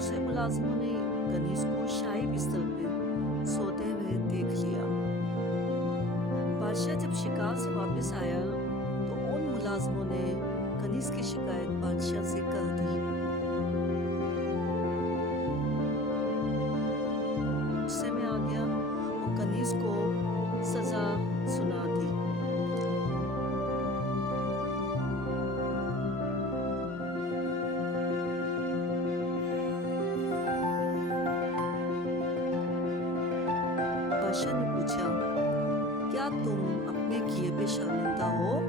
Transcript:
دوسرے ملازموں نے کنیز کو شاہی بستر پہ سوتے ہوئے دیکھ لیا۔ بادشاہ جب شکار سے واپس آیا تو ان ملازموں نے کنیز کی شکایت بادشاہ سے کر دی۔ غصے میں آ گیا اور کنیز کو سزا سنا دی۔ بادشاہ نے پوچھا، کیا تم اپنے کیے پہ شرمندہ ہو؟